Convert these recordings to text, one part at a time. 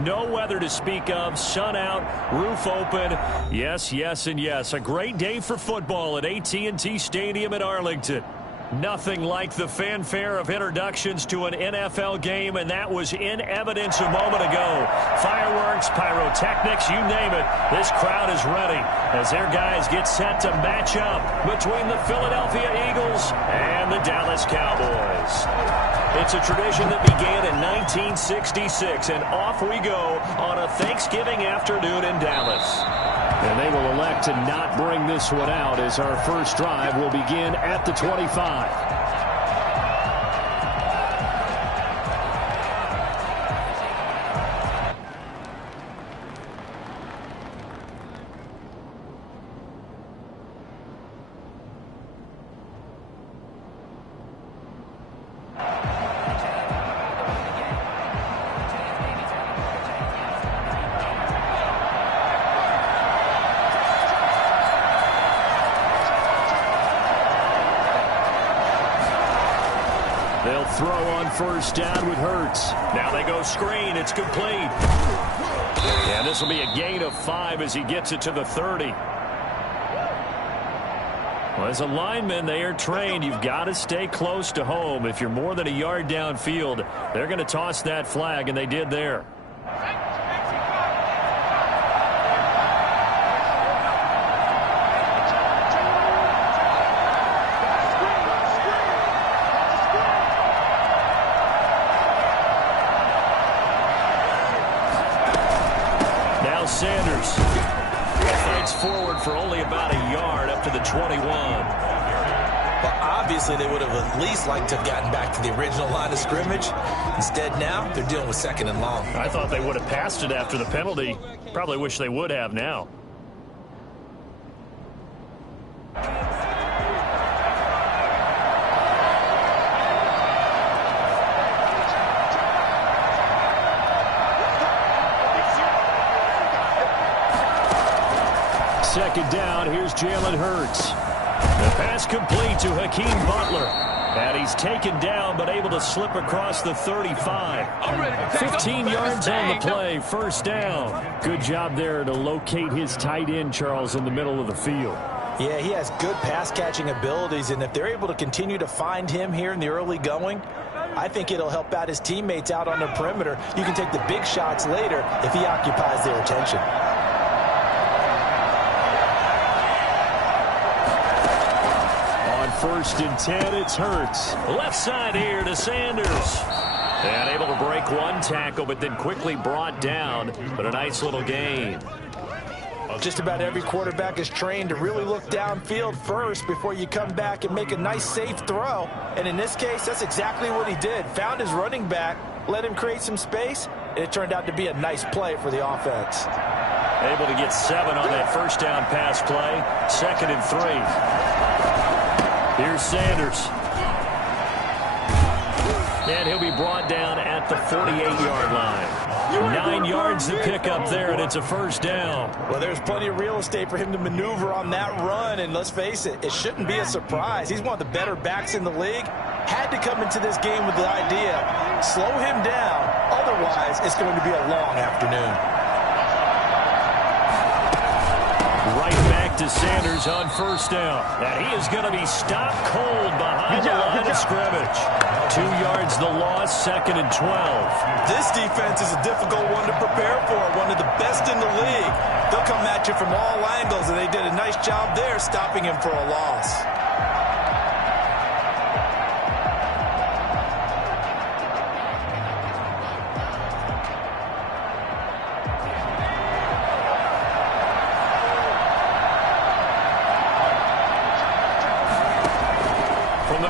No weather to speak of. Sun out, roof open. Yes, yes, and yes. A great day for football at AT&T Stadium in Arlington. Nothing like the fanfare of introductions to an NFL game, and that was in evidence a moment ago. Fireworks, pyrotechnics, you name it. This crowd is ready as their guys get set to match up between the Philadelphia Eagles and the Dallas Cowboys. It's a tradition that began in 1966, and off we go on a Thanksgiving afternoon in Dallas. And they will elect to not bring this one out as our first drive will begin at the 25. They'll throw on first down with Hurts. Now they go screen. It's complete. And this will be a gain of 5 as he gets it to the 30. Well, as a lineman, they are trained. You've got to stay close to home. If you're more than a yard downfield, they're going to toss that flag, and they did there. Sanders fights forward for only about a yard up to the 21. Well, obviously they would have at least liked to have gotten back to the original line of scrimmage. Instead now they're dealing with second and long. I thought they would have passed it after the penalty. Probably wish they would have now. Second down, here's Jalen Hurts. The pass complete to Hakeem Butler. And he's taken down but able to slip across the 35. 15 yards on the play, first down. Good job there to locate his tight end, Charles, in the middle of the field. Yeah, he has good pass-catching abilities, and if they're able to continue to find him here in the early going, I think it'll help out his teammates out on the perimeter. You can take the big shots later if he occupies their attention. First and 10, it's Hurts. Left side here to Sanders. And able to break one tackle, but then quickly brought down. But a nice little gain. Just about every quarterback is trained to really look downfield first before you come back and make a nice, safe throw. And in this case, that's exactly what he did. Found his running back, let him create some space, and it turned out to be a nice play for the offense. Able to get 7 on that first down pass play. 2nd and 3. Here's Sanders. And he'll be brought down at the 48-yard line. 9 yards to pick up there, and it's a first down. Well, there's plenty of real estate for him to maneuver on that run, and let's face it, it shouldn't be a surprise. He's one of the better backs in the league. Had to come into this game with the idea, slow him down, otherwise it's going to be a long afternoon. Right back to Sanders on first down. And he is going to be stopped cold behind the line of scrimmage. 2 yards the loss, 2nd and 12. This defense is a difficult one to prepare for, one of the best in the league. They'll come at you from all angles, and they did a nice job there stopping him for a loss.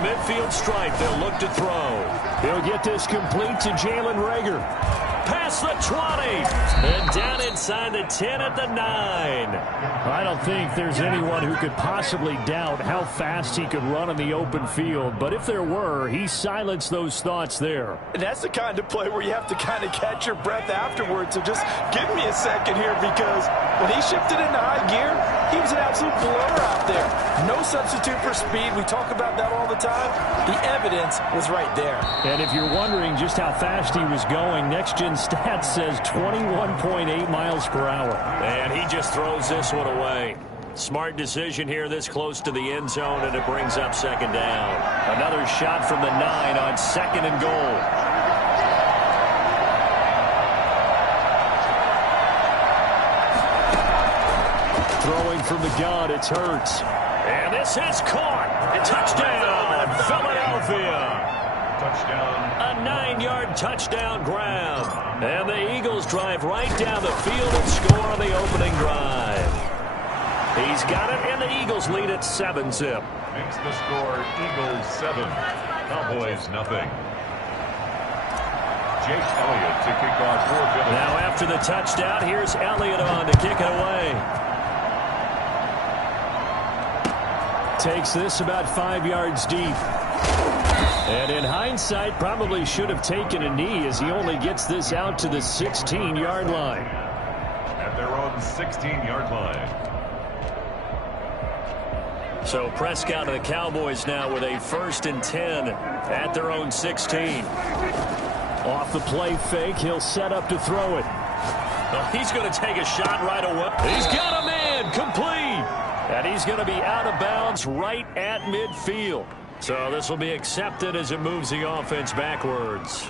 Midfield stripe, they'll look to throw. He'll get this complete to Jalen Reagor. Past the 20. And down inside the 10 at the 9. I don't think there's anyone who could possibly doubt how fast he could run in the open field. But if there were, he silenced those thoughts there. And that's the kind of play where you have to kind of catch your breath afterwards. So just give me a second here, because when he shifted into high gear, he was an absolute blower out there. No substitute for speed. We talk about that all the time. The evidence was right there. And if you're wondering just how fast he was going, Next Gen Stats That says 21.8 miles per hour. And he just throws this one away. Smart decision here this close to the end zone, and it brings up second down. Another shot from the 9 on second and goal. Throwing from the gun, it's Hurts. And this is caught. Touchdown, Philadelphia. Touchdown. A 9-yard touchdown grab. And the Eagles drive right down the field and score on the opening drive. He's got it, and the Eagles lead at 7-zip. Makes the score Eagles 7, Cowboys nothing. Jake Elliott to kick off for Philly. Now after the touchdown, here's Elliott on to kick it away. Takes this about 5 yards deep. And in hindsight, probably should have taken a knee as he only gets this out to the 16-yard line. At their own 16-yard line. So Prescott and the Cowboys now with a 1st and 10 at their own 16. Off the play fake, he'll set up to throw it. Well, he's going to take a shot right away. He's got a man, complete. And he's going to be out of bounds right at midfield. So this will be accepted as it moves the offense backwards.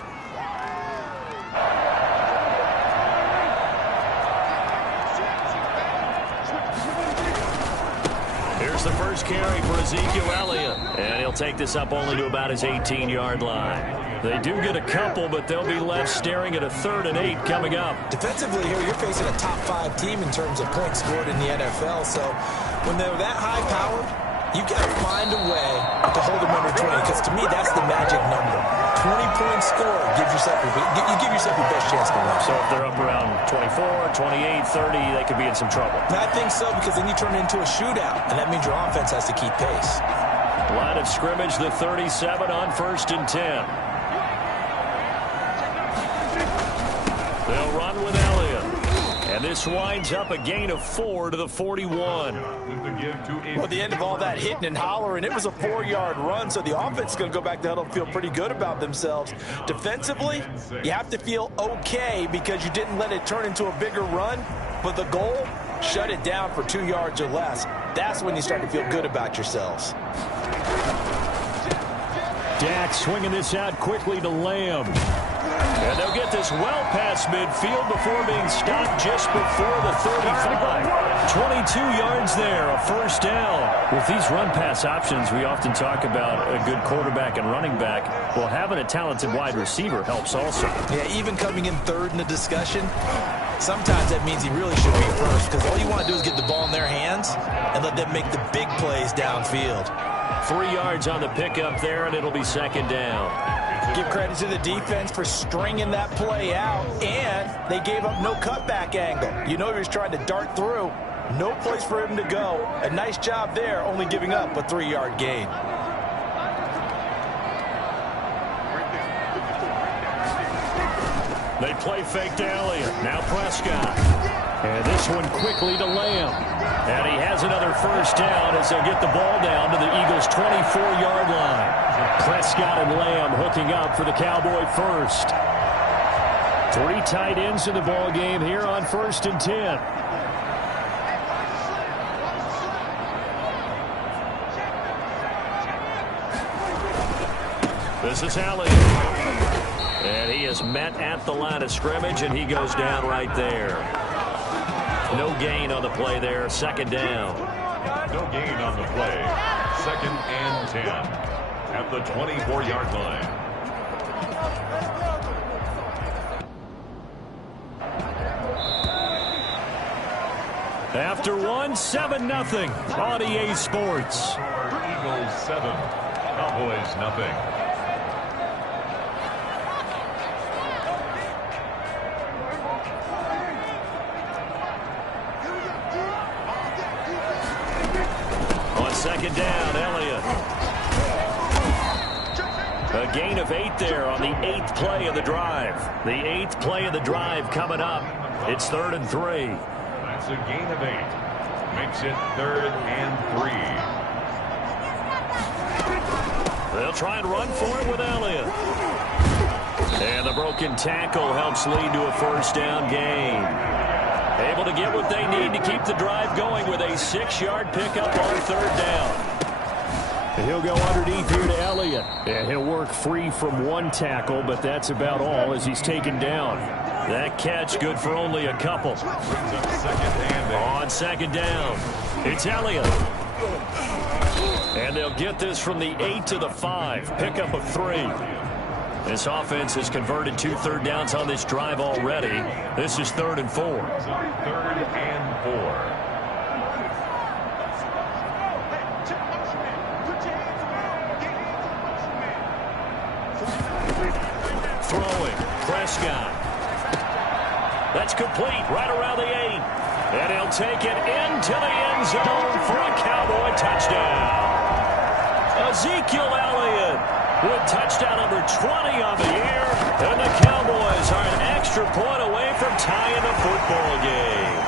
Here's the first carry for Ezekiel Elliott. And he'll take this up only to about his 18-yard line. They do get a couple, but they'll be left staring at a 3rd and 8 coming up. Defensively here, you're facing a top 5 team in terms of points scored in the NFL. So when they're that high powered, you got to find a way to hold them under 20, because to me, that's the magic number. 20-point score gives yourself you give yourself your best chance to win. So if they're up around 24, 28, 30, they could be in some trouble. I think so, because then you turn it into a shootout, and that means your offense has to keep pace. Line of scrimmage, the 37 on 1st and 10. They'll run with Elliott. And this winds up a gain of 4 to the 41. Well, at the end of all that hitting and hollering, it was a 4-yard run, so the offense is going to go back to the huddle and feel pretty good about themselves. Defensively, you have to feel okay because you didn't let it turn into a bigger run, but the goal, shut it down for 2 yards or less. That's when you start to feel good about yourselves. Dak swinging this out quickly to Lamb. And they'll get this well past midfield before being stopped just before the 35. 22 yards there, a 1st down. With these run-pass options, we often talk about a good quarterback and running back. Well, having a talented wide receiver helps also. Yeah, even coming in 3rd in the discussion, sometimes that means he really should be 1st, because all you want to do is get the ball in their hands and let them make the big plays downfield. 3 yards on the pickup there, and it'll be 2nd down. Give credit to the defense for stringing that play out, and they gave up no cutback angle. You know he was trying to dart through. No place for him to go. A nice job there, only giving up a 3-yard gain. They play fake to Elliott. Now Prescott. And this one quickly to Lamb. And he has another 1st down as they'll get the ball down to the Eagles' 24-yard line. Prescott and Lamb hooking up for the Cowboy 1st. 3 tight ends in the ball game here on 1st and 10. This is Elliott. And he is met at the line of scrimmage, and he goes down right there. No gain on the play there. 2nd down. No gain on the play. 2nd and 10 at the 24-yard line. After 1, 7-0 on EA Sports. Eagles 7, Cowboys nothing. On 2nd down, Elliott. A gain of 8 there on the 8th play of the drive. The 8th play of the drive coming up. It's 3rd and 3. That's a gain of 8. Makes it 3rd and 3. They'll try and run for it with Elliott. And the broken tackle helps lead to a first down gain. Able to get what they need to keep the drive going with a 6-yard pickup on third down. He'll go underneath here to Elliott. And he'll work free from one tackle, but that's about all as he's taken down. That catch good for only a couple. On second down, it's Elliott. And they'll get this from the 8 to the 5. Pickup of 3. This offense has converted 2 third downs on this drive already. This is 3rd and 4. 3rd and 4. Throwing, Prescott. That's complete right around the 8. And he'll take it into the end zone for a Cowboy touchdown. Ezekiel Elliott with touchdown number 20 on the year. And the Cowboys are an extra point away from tying the football game.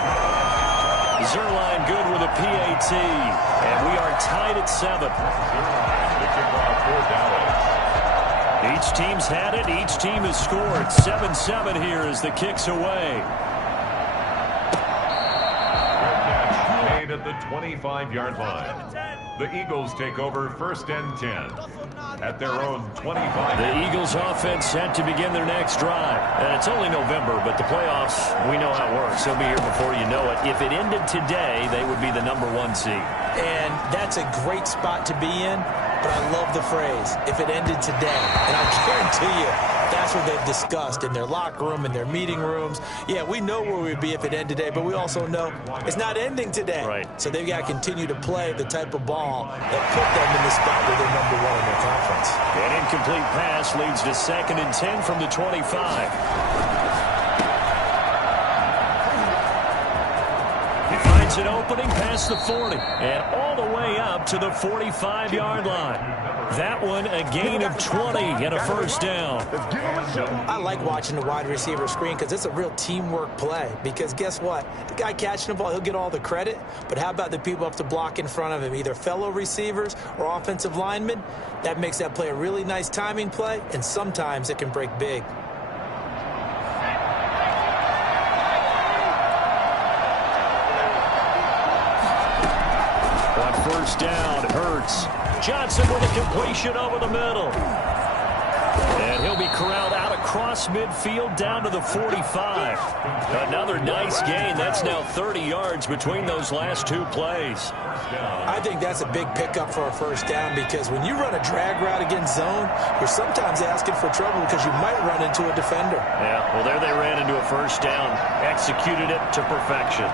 Zerline good with a PAT. And we are tied at 7. The kickoff for Dallas. Each team's had it. Each team has scored. 7-7 here as the kick's away. Made at the 25-yard line. The Eagles take over 1st and 10 at their own 25. The Eagles offense set to begin their next drive. And it's only November, but the playoffs, we know how it works. They'll be here before you know it. If it ended today, they would be the number 1 seed. And that's a great spot to be in. But I love the phrase, if it ended today. And I guarantee you, that's what they've discussed in their locker room, in their meeting rooms. Yeah, we know where we'd be if it ended today, but we also know it's not ending today. Right. So they've got to continue to play the type of ball that put them in the spot where they're number 1 in their conference. An incomplete pass leads to 2nd and 10 from the 25. An opening past the 40 and all the way up to the 45-yard line. That one a gain of 20 and a first down. I like watching the wide receiver screen because it's a real teamwork play. Because guess what? The guy catching the ball, he'll get all the credit. But how about the people up to block in front of him, either fellow receivers or offensive linemen? That makes that play a really nice timing play, and sometimes it can break big. First down, Hurts. Johnson with a completion over the middle. And he'll be corralled out across midfield down to the 45. Another nice gain. That's now 30 yards between those last 2 plays. I think that's a big pickup for a first down because when you run a drag route against zone, you're sometimes asking for trouble because you might run into a defender. Yeah, well, there they ran into a first down. Executed it to perfection.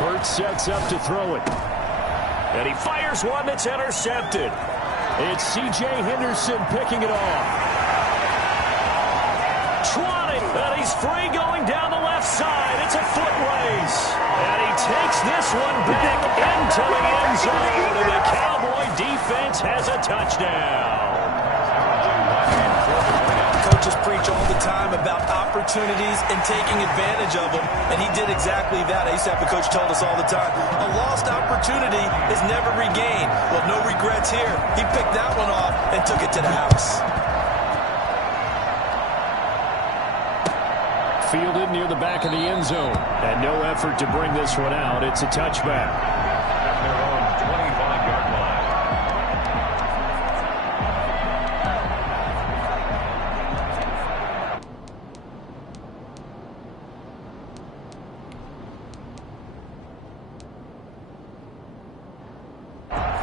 Hurts sets up to throw it. And he fires one that's intercepted. It's C.J. Henderson picking it off. 20, and he's free going down the left side. It's a foot race. And he takes this one back into the end zone. And the Cowboy defense has a touchdown. Coaches preach all the time about opportunities and taking advantage of them, and he did exactly that. I used to have a coach told us all the time, a lost opportunity is never regained. Well, no regrets here. He picked that one off and took it to the house. Fielded near the back of the end zone, and no effort to bring this one out. It's a touchback. At their own 25-yard line.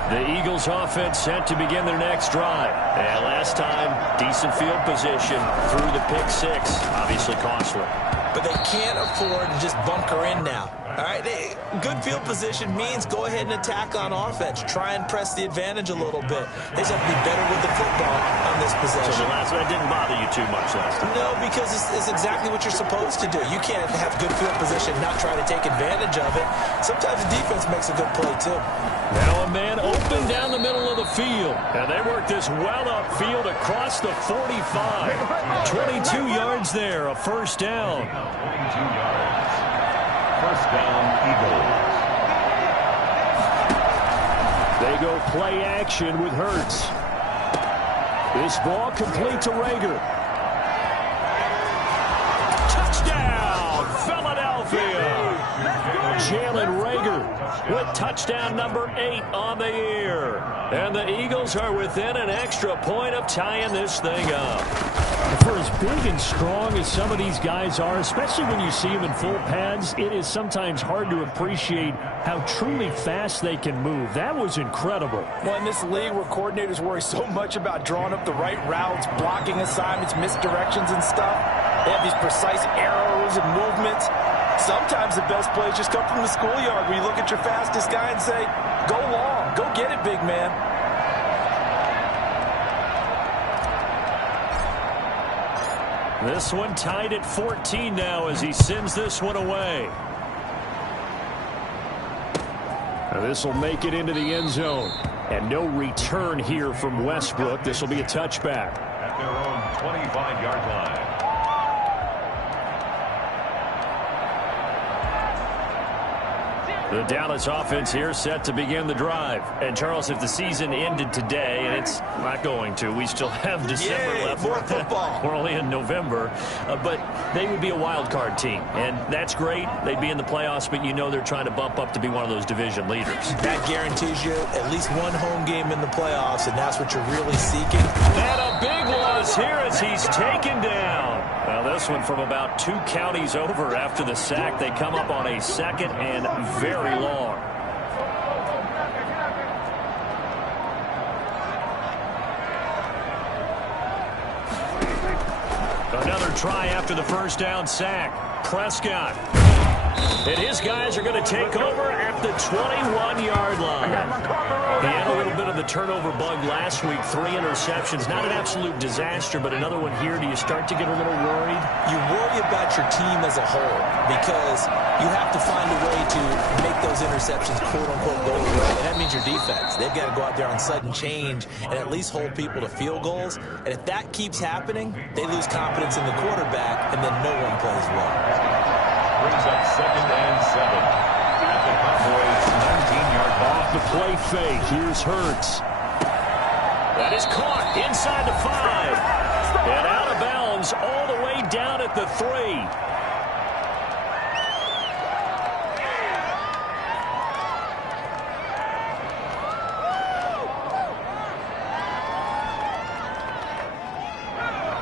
The Eagles offense set to begin their next drive. And last time, decent field position through the pick 6. Obviously costly. But they can't afford to just bunker in now. All right, good field position means go ahead and attack on offense. Try and press the advantage a little bit. They just have to be better with the football on this possession. So the last one didn't bother you too much last time? No, because it's exactly what you're supposed to do. You can't have good field position and not try to take advantage of it. Sometimes the defense makes a good play, too. Now a man open down the middle of the field. And they work this well upfield across the 45. 22 yards there, a first down. 22 yards. First down, Eagles. They go play action with Hurts. This ball complete to Reagor. Touchdown, Philadelphia! Jalen Reagor with touchdown number 8 on the year. And the Eagles are within an extra point of tying this thing up. For as big and strong as some of these guys are, especially when you see them in full pads, it is sometimes hard to appreciate how truly fast they can move. That was incredible. Well, in this league where coordinators worry so much about drawing up the right routes, blocking assignments, misdirections and stuff, they have these precise arrows and movements. Sometimes the best plays just come from the schoolyard where you look at your fastest guy and say, go long, go get it, big man. This one tied at 14 now as he sends this one away. This will make it into the end zone. And no return here from Westbrook. This will be a touchback. At their own 25-yard line. The Dallas offense here set to begin the drive. And, Charles, if the season ended today, and it's not going to, we still have December left. More football. We're only in November. But they would be a wild card team. And that's great. They'd be in the playoffs, but you know they're trying to bump up to be one of those division leaders. That guarantees you at least one home game in the playoffs, and that's what you're really seeking. And a big loss here as he's taken down. Well, this one from about 2 counties over after the sack. They come up on a second and very long. Another try after the first down sack. Prescott. And his guys are going to take over at the 21-yard line. He had a little bit of the turnover bug last week. 3 interceptions. Not an absolute disaster, but another one here. Do you start to get a little worried? You worry about your team as a whole because you have to find a way to make those interceptions quote-unquote go away. And that means your defense. They've got to go out there on sudden change and at least hold people to field goals. And if that keeps happening, they lose confidence in the quarterback, and then no one plays well. Brings up 2nd and 7 at the Cowboys' 19-yard line. Off the play fake. Here's Hurts. That is caught inside the 5. And out of bounds all the way down at the 3.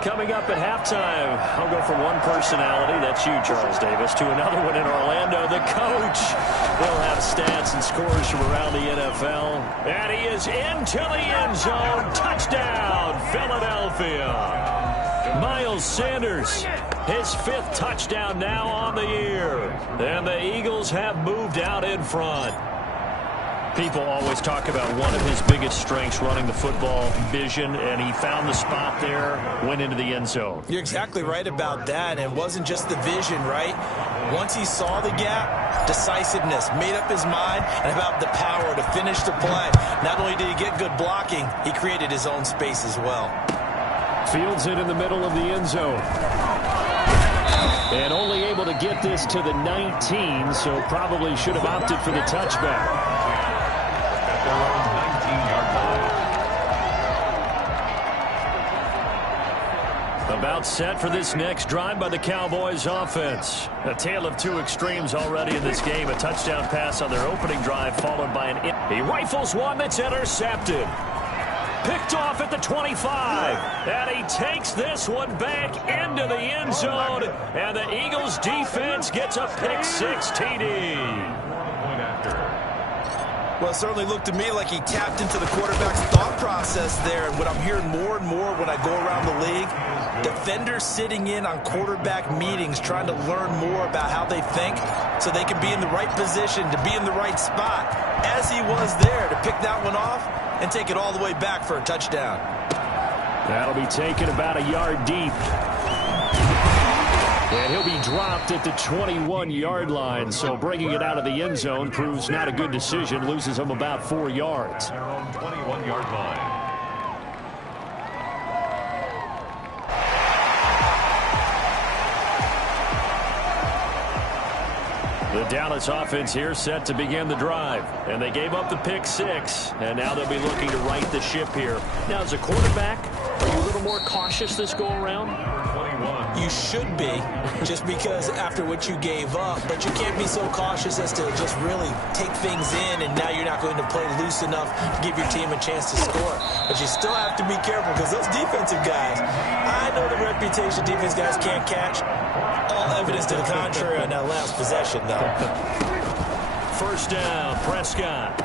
Coming up at halftime, I'll go from one personality, that's you, Charles Davis, to another one in Orlando. The coach will have stats and scores from around the NFL. And he is into the end zone. Touchdown, Philadelphia. Miles Sanders, his 5th touchdown now on the year. And the Eagles have moved out in front. People always talk about one of his biggest strengths, running the football, vision, and he found the spot there, went into the end zone. You're exactly right about that, and it wasn't just the vision, right? Once he saw the gap, decisiveness, made up his mind, and about the power to finish the play. Not only did he get good blocking, he created his own space as well. Fields it in the middle of the end zone. And only able to get this to the 19, so probably should have opted for the touchback. Their own 19-yard line. About set for this next drive by the Cowboys offense. A tale of 2 extremes already in this game. A touchdown pass on their opening drive followed by he rifles one that's intercepted. Picked off at the 25. And he takes this one back into the end zone. And the Eagles defense gets a pick-6 TD. Point after. Well, it certainly looked to me like he tapped into the quarterback's thought process there. And what I'm hearing more and more when I go around the league, defenders sitting in on quarterback meetings trying to learn more about how they think so they can be in the right position to be in the right spot, as he was there to pick that one off and take it all the way back for a touchdown. That'll be taken about a yard deep. And he'll be dropped at the 21-yard line, so bringing it out of the end zone proves not a good decision, loses him about 4 yards. Their own 21-yard line. The Dallas offense here set to begin the drive. And they gave up the pick-6. And now they'll be looking to right the ship here. Now, as a quarterback, little more cautious this go-around? You should be, just because after what you gave up, but you can't be so cautious as to just really take things in, and now you're not going to play loose enough to give your team a chance to score. But you still have to be careful, because those defensive guys, I know the reputation defense guys can't catch. All evidence to the contrary on that last possession, though. First down, Prescott.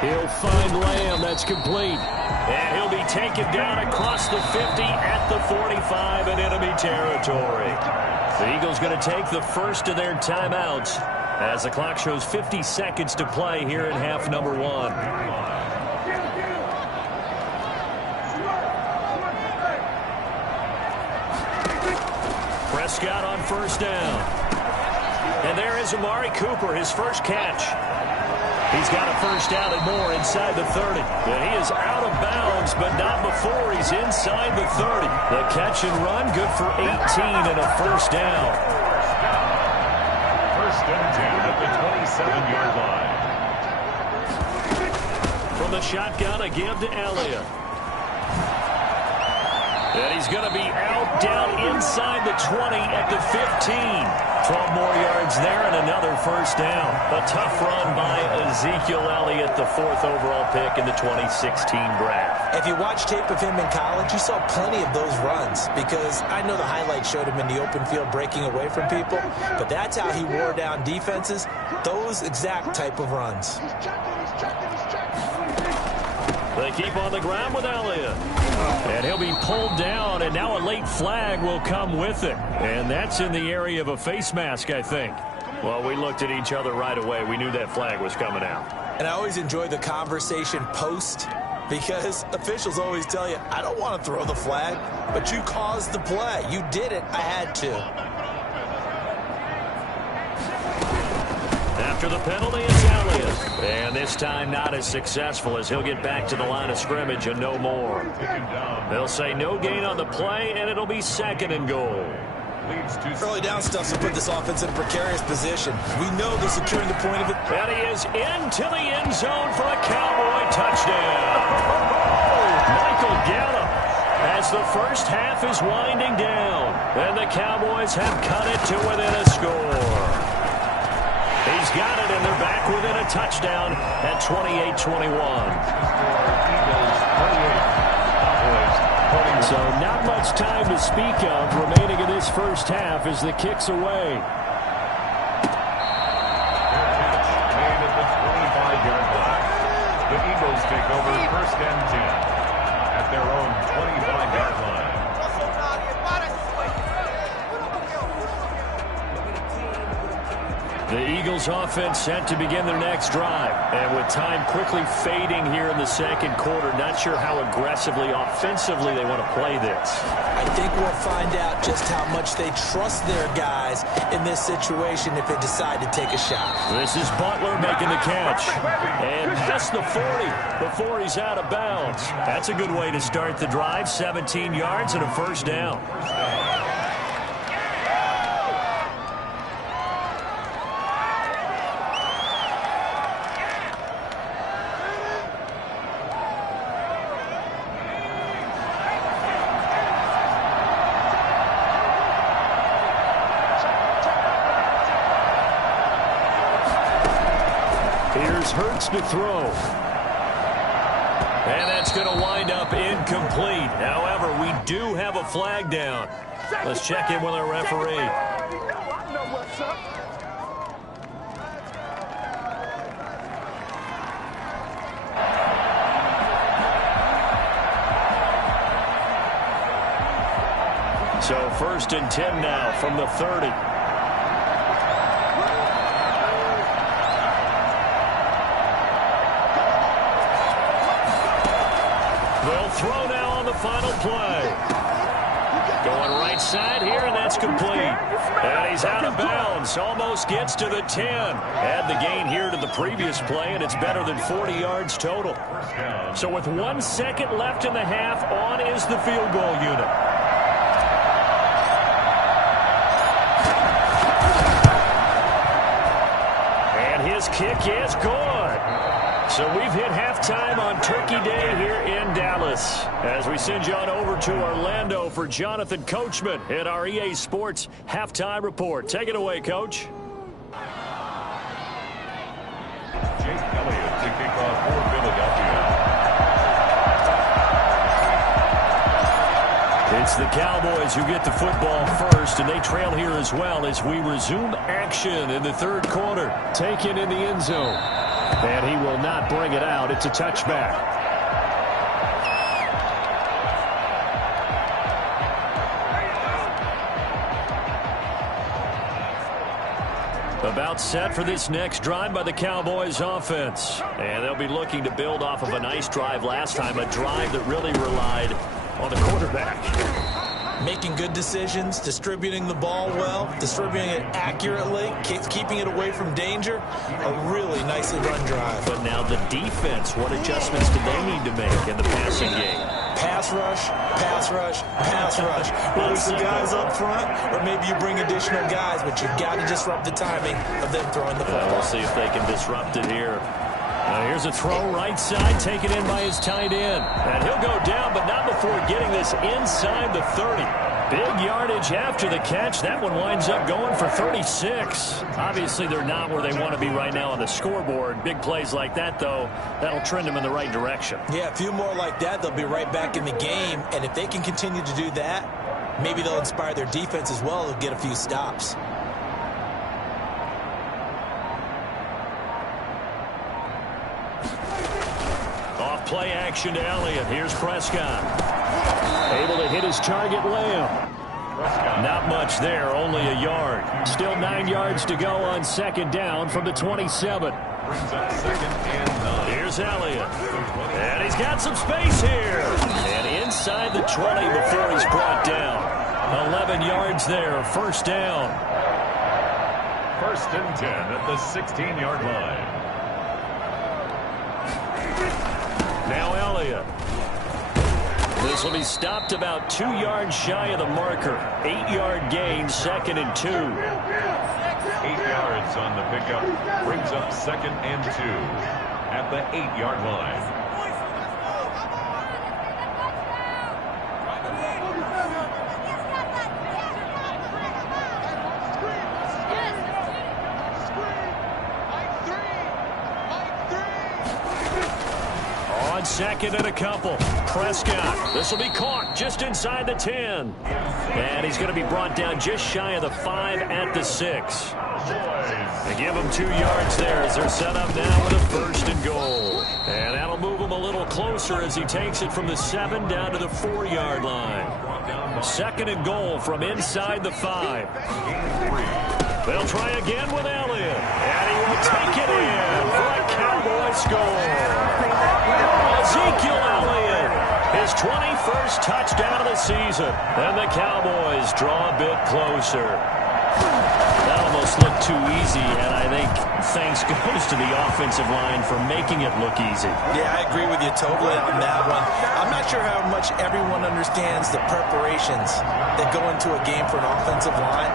He'll find Lamb. That's complete. And he'll be taken down across the 50 at the 45 in enemy territory. The Eagles going to take the first of their timeouts as the clock shows 50 seconds to play here in half number 1. Prescott on first down. And there is Amari Cooper, his first catch. He's got a first down and more inside the 30. And he is out of bounds, but not before he's inside the 30. The catch and run, good for 18 and a first down. First and 10 at the 27-yard line. From the shotgun, again to Elliott. And he's going to be out down inside the 20 at the 15. 12 more yards there and another first down. A tough run by Ezekiel Elliott, the 4th overall pick in the 2016 draft. If you watch tape of him in college, you saw plenty of those runs, because I know the highlights showed him in the open field breaking away from people, but that's how he wore down defenses, those exact type of runs. They keep on the ground with Elliott. And he'll be pulled down, and now a late flag will come with it. And that's in the area of a face mask, I think. Well, we looked at each other right away. We knew that flag was coming out. And I always enjoy the conversation post, because officials always tell you, I don't want to throw the flag, but you caused the play. You did it. I had to. After the penalty, it's Elliott. And this time not as successful, as he'll get back to the line of scrimmage and no more. They'll say no gain on the play, and it'll be second and goal. Early down stuff to put this offense in a precarious position. We know they're securing the point of it. And he is into the end zone for a Cowboy touchdown. Michael Gallup, as the first half is winding down, and the Cowboys have cut it to within a score. He's got it, and they're back within a touchdown at 28-21. So not much time to speak of remaining in this first half as the kick's away. Made at the 25-yard line. The Eagles take over first and 10 at their own 25-yard line. The Eagles offense set to begin their next drive. And with time quickly fading here in the second quarter, not sure how aggressively, offensively they want to play this. I think we'll find out just how much they trust their guys in this situation if they decide to take a shot. This is Butler making the catch. And past the 40 before he's out of bounds. That's a good way to start the drive. 17 yards and a first down. Here's Hurts to throw. And that's going to wind up incomplete. However, we do have a flag down. Let's check in with our referee. So first and 10 now from the 30. They'll throw now on the final play. Going right side here, and that's complete. And he's out of bounds. Almost gets to the 10. Add the gain here to the previous play, and it's better than 40 yards total. So with 1 second left in the half, on is the field goal unit. And his kick is good. So So we've hit halftime on Turkey Day here in Dallas. As we send you on over to Orlando for Jonathan Coachman at our EA Sports Halftime Report. Take it away, Coach. Jake Elliott to kick off for Philadelphia. It's the Cowboys who get the football first, and they trail here as well as we resume action in the third quarter. Taken in the end zone. And he will not bring it out. It's a touchback. About set for this next drive by the Cowboys offense. And they'll be looking to build off of a nice drive last time, a drive that really relied on the quarterback. Making good decisions, distributing the ball well, distributing it accurately, keeping it away from danger. A really nicely run drive. But now the defense, what adjustments do they need to make in the passing game? Pass rush, pass rush, pass rush. Whether it's the guys up front or maybe you bring additional guys, but you've got to disrupt the timing of them throwing the football. We'll see if they can disrupt it here. Here's a throw right side, taken in by his tight end. And he'll go down, but not before getting this inside the 30. Big yardage after the catch. That one winds up going for 36. Obviously, they're not where they want to be right now on the scoreboard. Big plays like that, though, that'll trend them in the right direction. Yeah, a few more like that, they'll be right back in the game. And if they can continue to do that, maybe they'll inspire their defense as well. They'll get a few stops. Play action to Elliott. Here's Prescott. Able to hit his target, Lamb. Not much there, only a yard. Still 9 yards to go on second down from the 27. Brings up 2nd and 9. Here's Elliott. And he's got some space here. And inside the 20 before he's brought down. 11 yards there, first down. 1st and 10 at the 16-yard line. Now Elliott. This will be stopped about 2 yards shy of the marker. 8-yard gain, 2nd and 2. 8 yards on the pickup. Brings up 2nd and 2 at the 8-yard line. Second and a couple. Prescott. This will be caught just inside the 10. And he's going to be brought down just shy of the 5 at the 6. They give him 2 yards there as they're set up now with a 1st and goal. And that'll move him a little closer as he takes it from the 7 down to the 4-yard line. 2nd and goal from inside the 5. They'll try again with Elliott. And he will take it in for a Cowboy score. Ezekiel Elliott, his 21st touchdown of the season. And the Cowboys draw a bit closer. That almost looked too easy, and I think thanks goes to the offensive line for making it look easy. Yeah, I agree with you totally on that one. I'm not sure how much everyone understands the preparations that go into a game for an offensive line,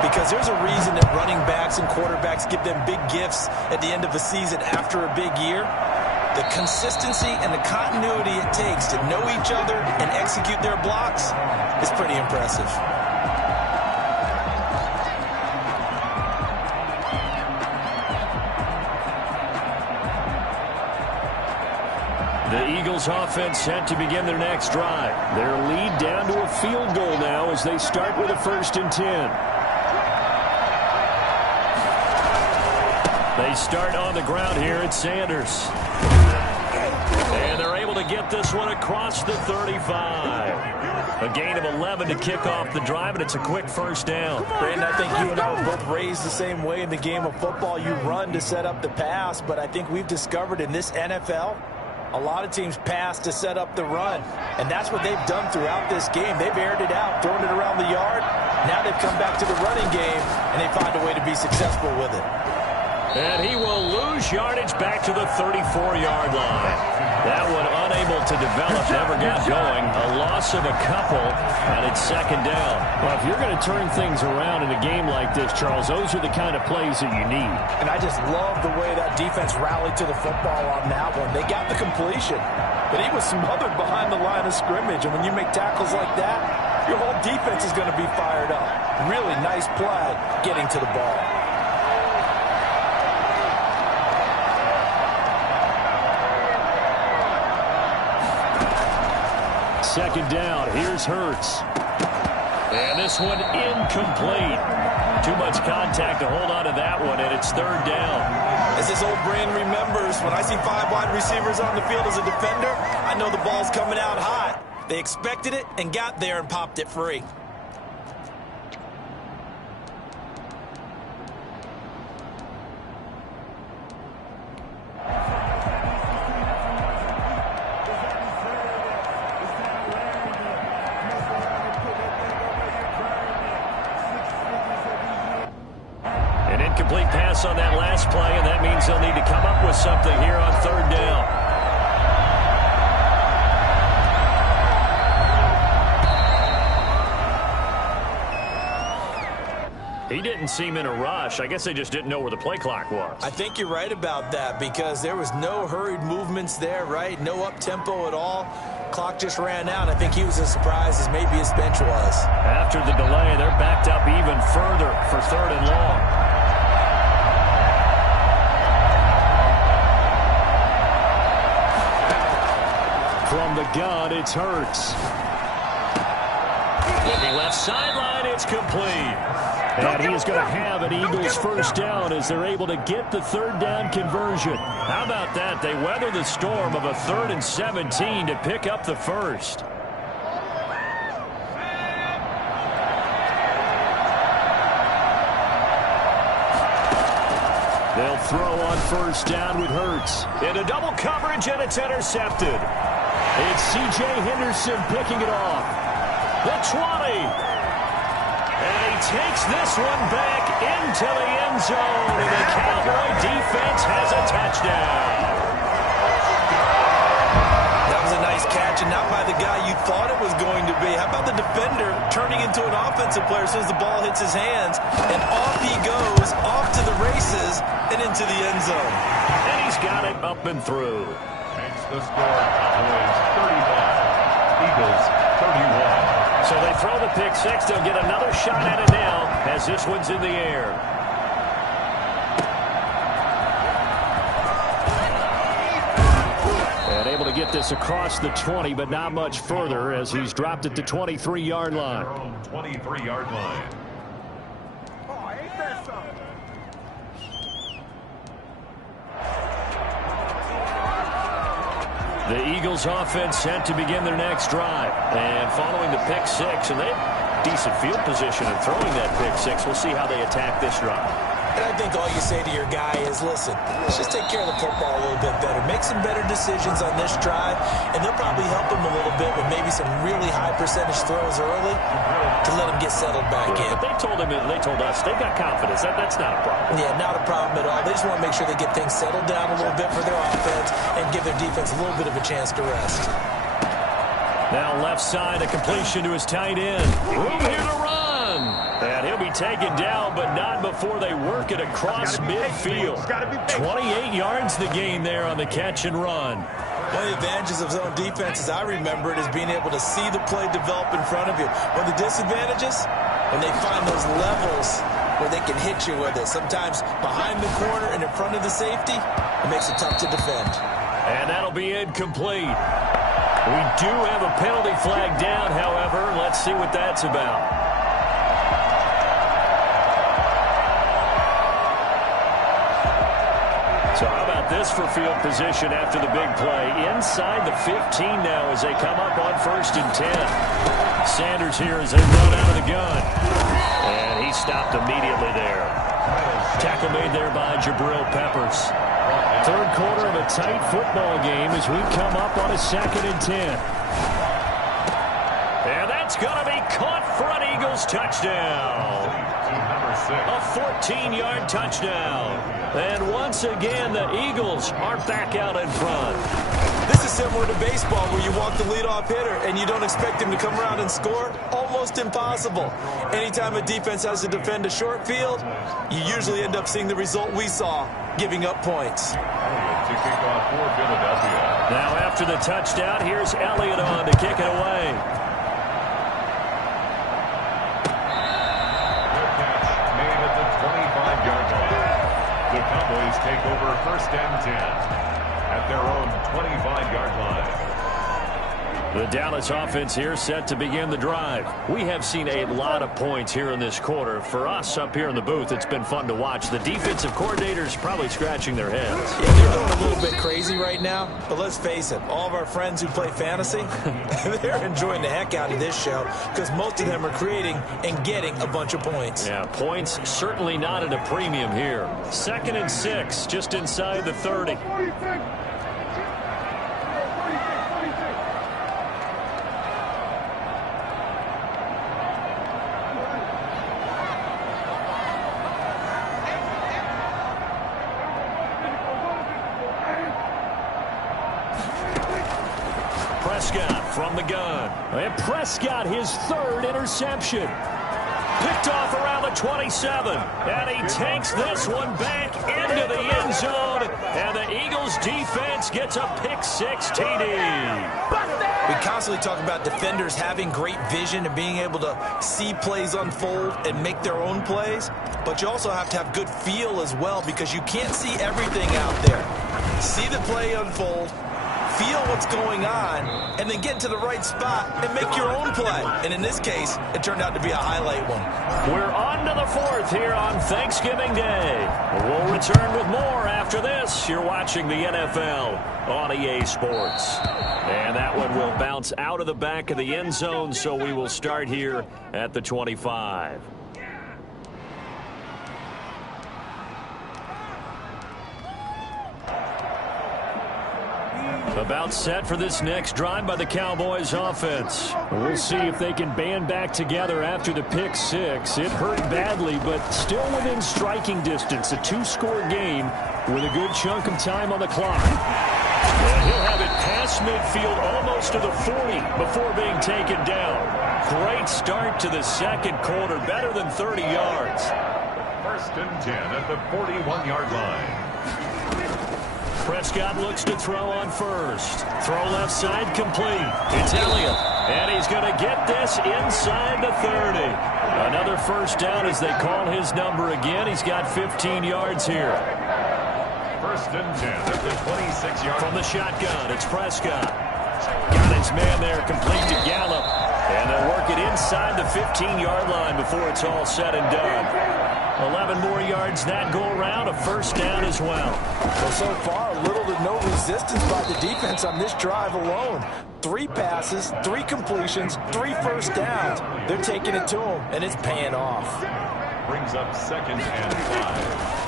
because there's a reason that running backs and quarterbacks give them big gifts at the end of the season after a big year. The consistency and the continuity it takes to know each other and execute their blocks is pretty impressive. The Eagles offense set to begin their next drive. Their lead down to a field goal now as they start with a 1st and 10. They start on the ground here at Sanders. And they're able to get this one across the 35. A gain of 11 to kick off the drive, and it's a quick 1st down. Brandon, I think you and I were both raised the same way in the game of football. You run to set up the pass, but I think we've discovered in this NFL, a lot of teams pass to set up the run. And that's what they've done throughout this game. They've aired it out, thrown it around the yard. Now they've come back to the running game, and they find a way to be successful with it. And he will lose yardage back to the 34-yard line. That one unable to develop, never got going. A loss of a couple, and it's second down. Well, if you're going to turn things around in a game like this, Charles, those are the kind of plays that you need. And I just love the way that defense rallied to the football on that one. They got the completion, but he was smothered behind the line of scrimmage. And when you make tackles like that, your whole defense is going to be fired up. Really nice play getting to the ball. Second down, here's Hurts. And this one incomplete. Too much contact to hold on to that one, and it's third down. As this old brain remembers, when I see 5 wide receivers on the field as a defender, I know the ball's coming out hot. They expected it and got there and popped it free. Incomplete pass on that last play, and that means they'll need to come up with something here on third down. He didn't seem in a rush. I guess they just didn't know where the play clock was. I think you're right about that because there was no hurried movements there, right? No up-tempo at all. Clock just ran out. I think he was as surprised as maybe his bench was. After the delay, they're backed up even further for third and long. From the gun, it's Hurts. Looking left sideline, it's complete. And he is going to have an Eagles first down as they're able to get the third down conversion. How about that? They weather the storm of a 3rd and 17 to pick up the first. They'll throw on first down with Hurts. Into double coverage, and it's intercepted. It's C.J. Henderson picking it off. The 20. And he takes this one back into the end zone. And the Cowboy defense has a touchdown. That was a nice catch, and not by the guy you thought it was going to be. How about the defender turning into an offensive player as soon as the ball hits his hands? And off he goes, off to the races, and into the end zone. And he's got it up and through. Makes the score Cowboys 35, Eagles 31. So they throw the pick six. They'll get another shot at it now as this one's in the air. And able to get this across the 20, but not much further as he's dropped it to 23-yard line. 23-yard line. The Eagles offense set to begin their next drive. And following the pick six, and they have decent field position in throwing that pick six. We'll see how they attack this drive. And I think all you say to your guy is, listen, let's just take care of the football a little bit better. Make some better decisions on this drive, and they'll probably help him a little bit with maybe some really high percentage throws early to let him get settled back in. But they told him, and they told us, they've got confidence. That's not a problem. Yeah, not a problem at all. They just want to make sure they get things settled down a little bit for their offense and give their defense a little bit of a chance to rest. Now left side, a completion to his tight end. Room here to run. And he'll be taken down, but not before they work it across midfield. 28 yards the gain there on the catch and run. One of the advantages of zone defense, as I remember it, is being able to see the play develop in front of you. One of the disadvantages, when they find those levels where they can hit you with it. Sometimes behind the corner and in front of the safety, it makes it tough to defend. And that'll be incomplete. We do have a penalty flag down, however. Let's see what that's about. So how about this for field position after the big play? Inside the 15 now as they come up on 1st and 10. Sanders here as they run out of the gun. And he stopped immediately there. Tackle made there by Jabril Peppers. Third quarter of a tight football game as we come up on a 2nd and 10. And that's going to be caught for an Eagles touchdown. A 14-yard touchdown. And once again, the Eagles are back out in front. This is similar to baseball where you walk the leadoff hitter and you don't expect him to come around and score. Almost impossible. Anytime a defense has to defend a short field, you usually end up seeing the result we saw, giving up points. To kick off for Philadelphia. Now after the touchdown, here's Elliott on to kick it away. Good catch made at the 25-yard line. The Cowboys take over 1st and 10 at their own 25-yard line. The Dallas offense here set to begin the drive. We have seen a lot of points here in this quarter. For us up here in the booth, it's been fun to watch. The defensive coordinators probably scratching their heads. Yeah, they're going a little bit crazy right now, but let's face it, all of our friends who play fantasy, they're enjoying the heck out of this show because most of them are creating and getting a bunch of points. Yeah, points certainly not at a premium here. 2nd and 6, just inside the 30. Prescott from the gun. And Prescott, his 3rd interception. Picked off around the 27. And he takes this one back into the end zone. And the Eagles defense gets a pick-6 TD. We constantly talk about defenders having great vision and being able to see plays unfold and make their own plays. But you also have to have good feel as well because you can't see everything out there. See the play unfold, feel what's going on, and then get to the right spot and make your own play. And in this case, it turned out to be a highlight one. We're on to the 4th here on Thanksgiving Day. We'll return with more after this. You're watching the NFL on EA Sports. And that one will bounce out of the back of the end zone, so we will start here at the 25. About set for this next drive by the Cowboys offense. We'll see if they can band back together after the pick-6. It hurt badly, but still within striking distance. A 2-score game with a good chunk of time on the clock. And he'll have it past midfield almost to the 40 before being taken down. Great start to the 2nd quarter, better than 30 yards. 1st and 10 at the 41-yard line. Prescott looks to throw on first. Throw left side complete. It's Elliott. And he's going to get this inside the 30. Another first down as they call his number again. He's got 15 yards here. 1st and 10 at the 26-yard line. From the shotgun, it's Prescott. Got his man there complete to Gallup. And they'll work it inside the 15-yard line before it's all said and done. 11 more yards that go around, a first down as well. Well, so far, little to no resistance by the defense on this drive alone. 3 passes, 3 completions, 3 first downs. They're taking it to them, and it's paying off. Brings up 2nd and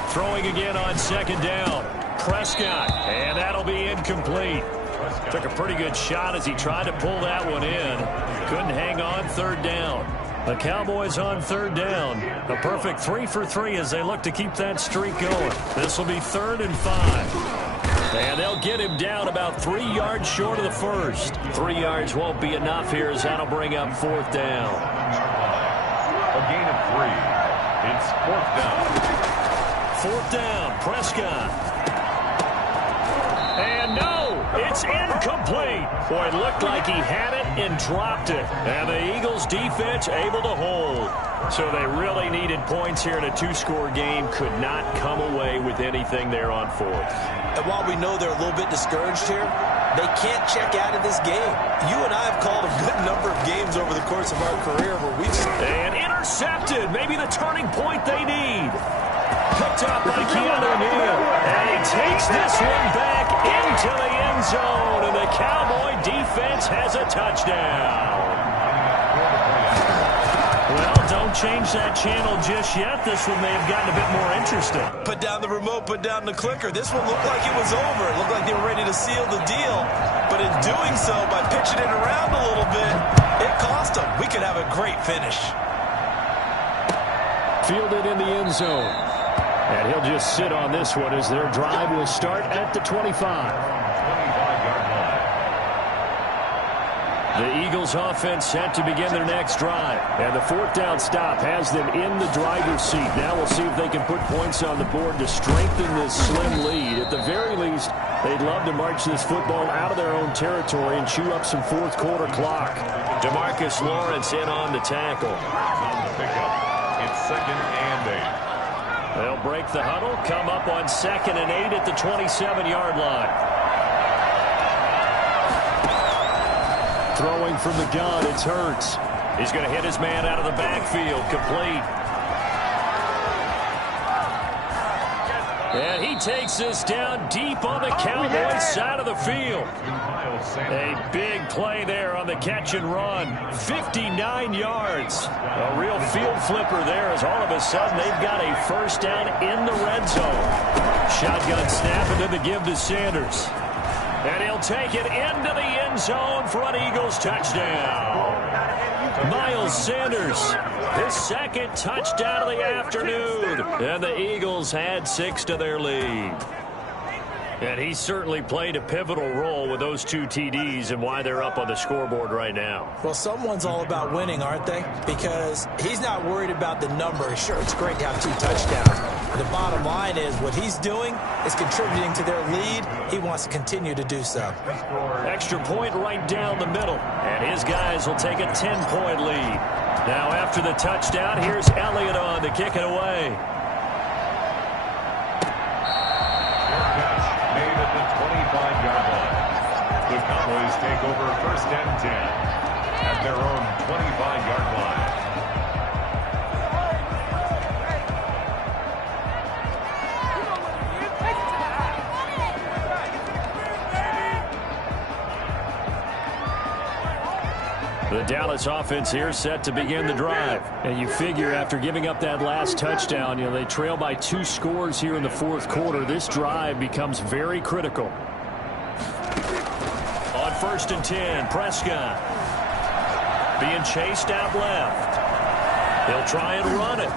5. Throwing again on 2nd down. Prescott, and that'll be incomplete. Took a pretty good shot as he tried to pull that one in. Couldn't hang on 3rd down. The Cowboys on 3rd down. A perfect 3 for 3 as they look to keep that streak going. This will be 3rd and 5. And they'll get him down about 3 yards short of the first. 3 yards won't be enough here as that'll bring up 4th down. A gain of 3. It's 4th down. 4th down, Prescott. And no, it's incomplete. Boy, it looked like he had it and dropped it. And the Eagles defense able to hold. So they really needed points here in a 2-score game. Could not come away with anything there on 4th. And while we know they're a little bit discouraged here, they can't check out of this game. You and I have called a good number of games over the course of our career where we've... And intercepted. Maybe the turning point they need. Picked up by Keanu Neal. And he takes this one back into the end zone. And the Cowboy defense has a touchdown. Well, don't change that channel just yet. This one may have gotten a bit more interesting. Put down the remote, put down the clicker. This one looked like it was over. It looked like they were ready to seal the deal. But in doing so, by pitching it around a little bit, it cost them. We could have a great finish. Fielded in the end zone. And he'll just sit on this one as their drive will start at the 25. The Eagles offense set to begin their next drive. And the fourth down stop has them in the driver's seat. Now we'll see if they can put points on the board to strengthen this slim lead. At the very least, they'd love to march this football out of their own territory and chew up some fourth quarter clock. DeMarcus Lawrence in on the tackle. It's 2nd and 8. They'll break the huddle, come up on 2nd and 8 at the 27-yard line. Throwing from the gun, it's Hurts. He's going to hit his man out of the backfield, complete. And he takes this down deep on the Cowboys side of the field. A big play there on the catch and run. 59 yards. A real field flipper there as all of a sudden they've got a first down in the red zone. Shotgun snap into the give to Sanders. And he'll take it into the end zone for an Eagles touchdown. Miles Sanders, his second touchdown of the afternoon. And the Eagles add 6 to their lead. And he certainly played a pivotal role with those 2 TDs and why they're up on the scoreboard right now. Well, someone's all about winning, aren't they? Because he's not worried about the number. Sure, it's great to have 2 touchdowns. The bottom line is what he's doing is contributing to their lead. He wants to continue to do so. Extra point right down the middle. And his guys will take a 10-point lead. Now after the touchdown, here's Elliott on to kick it away. The Cowboys take over 1st and 10 at their own 25-yard line. The Dallas offense here set to begin the drive. And you figure after giving up that last touchdown, they trail by 2 scores here in the fourth quarter. This drive becomes very critical. On 1st and 10, Prescott being chased out left. He'll try and run it.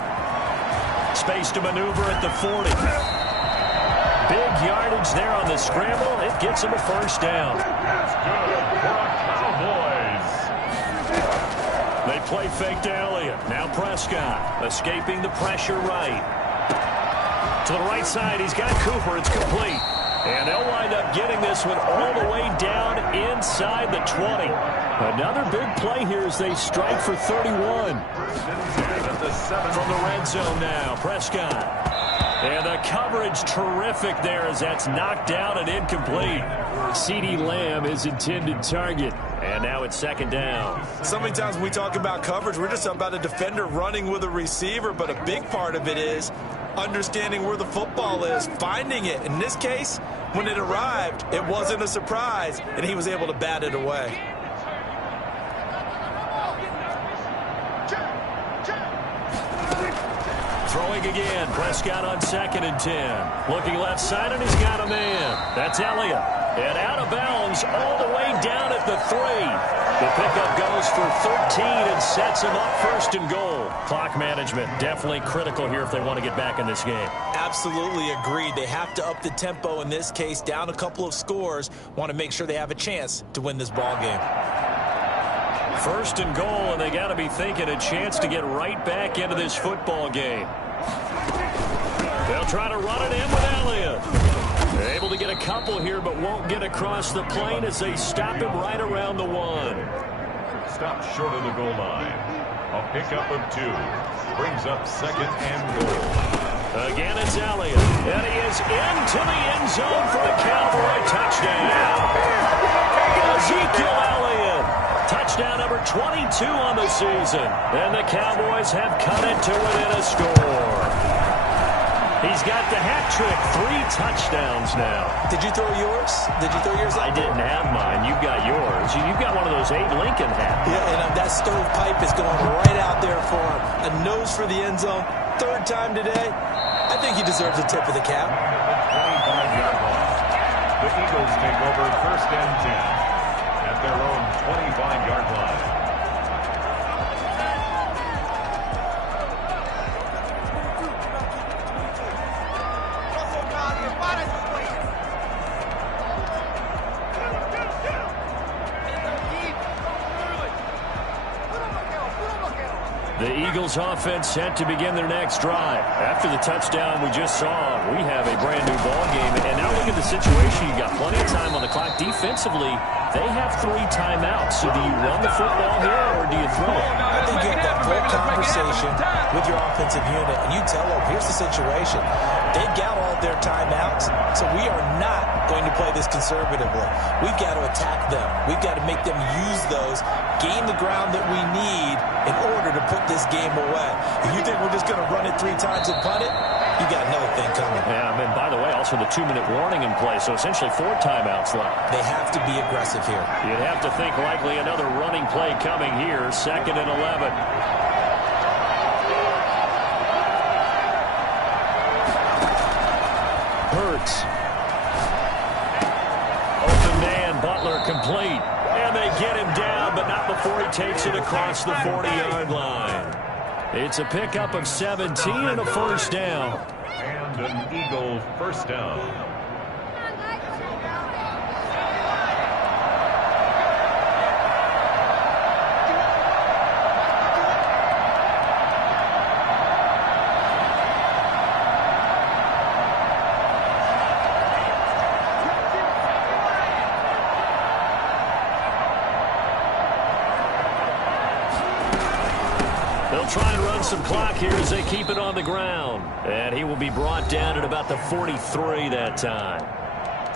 Space to maneuver at the 40. Big yardage there on the scramble. It gets him a first down. That's good for the Cowboys. They play fake to Elliott. Now Prescott escaping the pressure right. To the right side, he's got Cooper. It's complete. And they'll wind up getting this one all the way down inside the 20. Another big play here as they strike for 31. From the red zone now, Prescott. And the coverage terrific there as that's knocked down and incomplete. CeeDee Lamb is intended target. And now it's 2nd down. So many times when we talk about coverage, we're just about a defender running with a receiver, but a big part of it is understanding where the football is, finding it. In this case, when it arrived, it wasn't a surprise, and he was able to bat it away. Throwing again, Prescott on 2nd and 10. Looking left side, and he's got a man. That's Elliott. And out of bounds all the way down at the 3. The pickup goes for 13 and sets him up 1st and goal. Clock management definitely critical here if they want to get back in this game. Absolutely agreed. They have to up the tempo in this case, down a couple of scores. Want to make sure they have a chance to win this ball game. 1st and goal, and they got to be thinking a chance to get right back into this football game. They'll try to run it in with Elliott. They're able to get a couple here, but won't get across the plane as they stop him right around the 1. Stopped short of the goal line. A pickup of 2. Brings up 2nd and goal. Again, it's Elliott. And he is into the end zone for the Cowboy touchdown. Ezekiel Elliott. Touchdown number 22 on the season. And the Cowboys have cut it to within a score. He's got the hat trick, 3 touchdowns now. Did you throw yours? Did you throw yours out? I didn't have mine. You've got yours. You've got one of those Abe Lincoln hats. Yeah, and that stovepipe is going right out there for him. A nose for the end zone. 3rd time today. I think he deserves a tip of the cap. 25-yard line. The Eagles take over 1st and 10 at their own 25-yard line. Eagles offense set to begin their next drive. After the touchdown we just saw, we have a brand new ball game. And now look at the situation. You got plenty of time on the clock. Defensively, they have 3 timeouts. So do you run the football here or do you throw it? I think you have that full conversation with your offensive unit, and you tell them, here's the situation. They've got all their timeouts, so we are not going to play this conservatively. We've got to attack them. We've got to make them use those, gain the ground that we need in order to put this game away. If you think we're just going to run it 3 times and punt it, you got another thing coming. Yeah, and by the way, also the 2-minute warning in play, so essentially 4 timeouts left. They have to be aggressive here. You'd have to think likely another running play coming here, 2nd and 11. Hurts. Open man, Butler complete. And they get him down, but not before he takes it across the 40-yard line. It's a pickup of 17 and a first down. And an Eagle first down. They'll try and run some clock here as they keep it on the ground. And he will be brought down at about the 43 that time.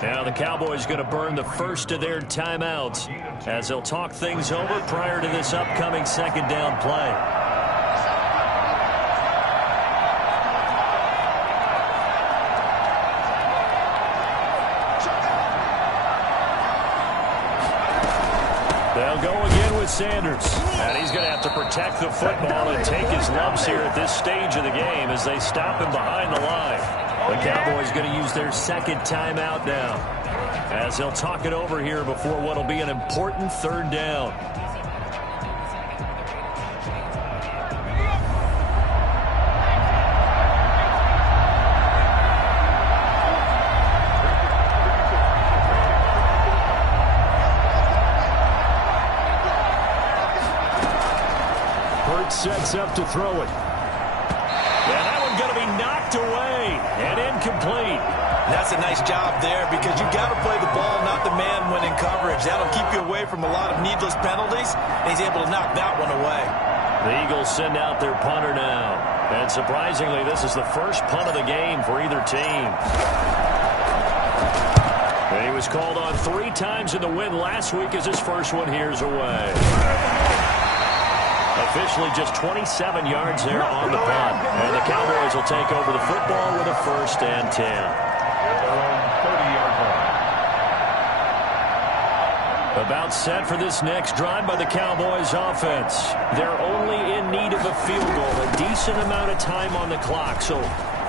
Now the Cowboys going to burn the first of their timeouts as they'll talk things over prior to this upcoming 2nd down play. They'll go again with Sanders. And he's going to have to protect the football and take his lumps here at this stage of the game as they stop him behind the line. The Cowboys going to use their 2nd timeout now as they'll talk it over here before what will be an important 3rd down. Sets up to throw it. And that one's going to be knocked away and incomplete. That's a nice job there because you got to play the ball, not the man when in coverage. That'll keep you away from a lot of needless penalties, and he's able to knock that one away. The Eagles send out their punter now. And surprisingly, this is the first punt of the game for either team. And he was called on 3 times in the win last week as his first one here's away. Officially just 27 yards there on the punt. And the Cowboys will take over the football with a 1st and 10. 30-yard line. About set for this next drive by the Cowboys offense. They're only in need of a field goal, a decent amount of time on the clock. So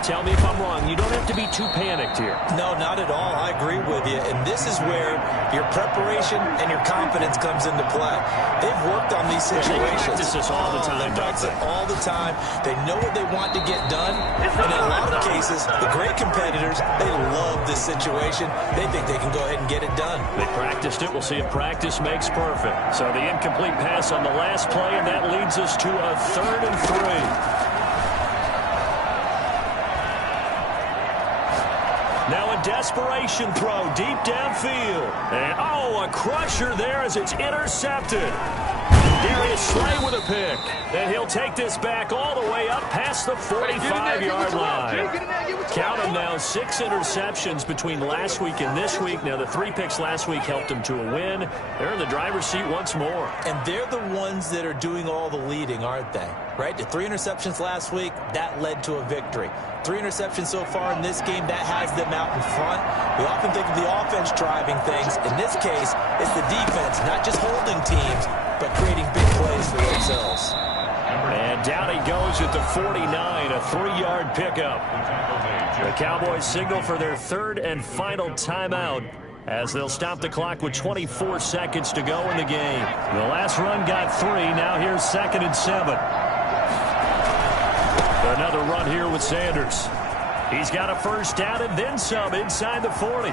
tell me if I'm wrong. You don't have to be too panicked here. No, not at all. I agree with you. And this is where your preparation and your confidence comes into play. They've worked on these situations. They practice this all the time. They practice it all the time. They know what they want to get done. And in a lot of cases, the great competitors, they love this situation. They think they can go ahead and get it done. They practiced it. We'll see if practice makes perfect. So the incomplete pass on the last play, and that leads us to a 3rd and 3. Now a desperation throw deep downfield. And, a crusher there as it's intercepted. Darius Slay with a pick. And he'll take this back all the way up past the 45-yard line. Count them now, 6 interceptions between last week and this week. Now, the 3 picks last week helped them to a win. They're in the driver's seat once more. And they're the ones that are doing all the leading, aren't they? Right? The 3 interceptions last week, that led to a victory. 3 interceptions so far in this game, that has them out in front. We often think of the offense driving things. In this case, it's the defense, not just holding teams, but creating big plays for themselves. And down he goes at the 49, a 3-yard pickup. The Cowboys signal for their 3rd and final timeout as they'll stop the clock with 24 seconds to go in the game. The last run got 3. Now here's 2nd and 7. Another run here with Sanders. He's got a first down and then some inside the 40.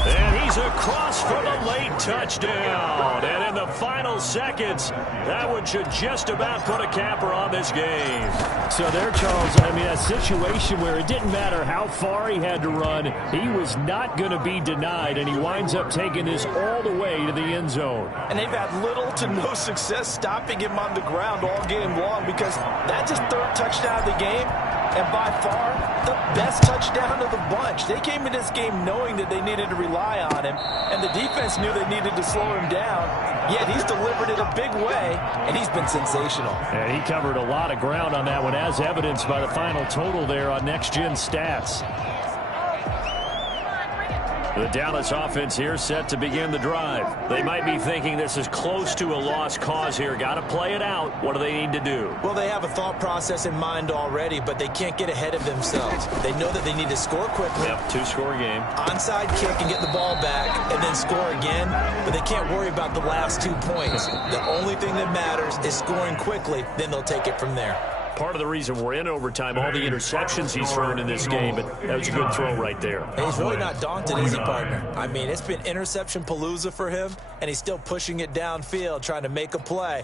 And he's He's across for the late touchdown. And in the final seconds, that one should just about put a capper on this game. So there, Charles, I mean, a situation where it didn't matter how far he had to run, he was not going to be denied, and he winds up taking this all the way to the end zone. And they've had little to no success stopping him on the ground all game long, because that's his third touchdown of the game, and by far the best touchdown of the bunch. They came in this game knowing that they needed to rely on him, and the defense knew they needed to slow him down, yet he's delivered it a big way, and he's been sensational. And he covered a lot of ground on that one, as evidenced by the final total there on Next Gen Stats. The Dallas offense here set to begin the drive. They might be thinking this is close to a lost cause here. Got to play it out. What do they need to do? Well, they have a thought process in mind already, but they can't get ahead of themselves. They know that they need to score quickly. Yep, two-score game. Onside kick and get the ball back and then score again, but they can't worry about the last 2 points. The only thing that matters is scoring quickly, then they'll take it from there. Part of the reason we're in overtime, all the interceptions he's thrown in this game, but that was a good throw right there. And he's really not daunted, is he, partner? I mean, it's been interception palooza for him, and he's still pushing it downfield, trying to make a play.